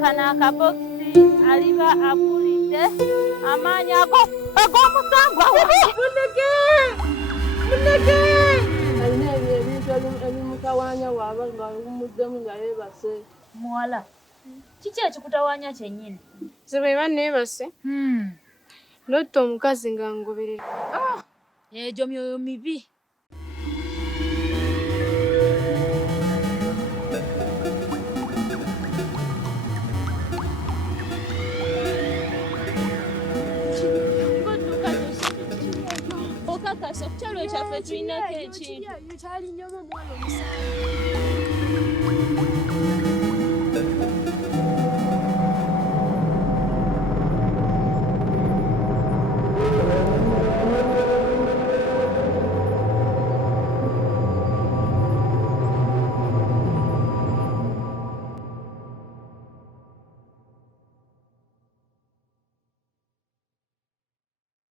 kana akabokisi aliba agulidde amaanyi ag'omusangwa muneke alina ebintu ebimutawaanya waaba nga umuddemu nga yeebase. muwala kiki ekikutawaanya kyennyini? Zebwe banneebase lotta omukazi nga ngoberera. Egyo myoyo mibi. Okakasa kukyalo kyaffe tulinako ekintu. Kyali nnyo omwana omusaale.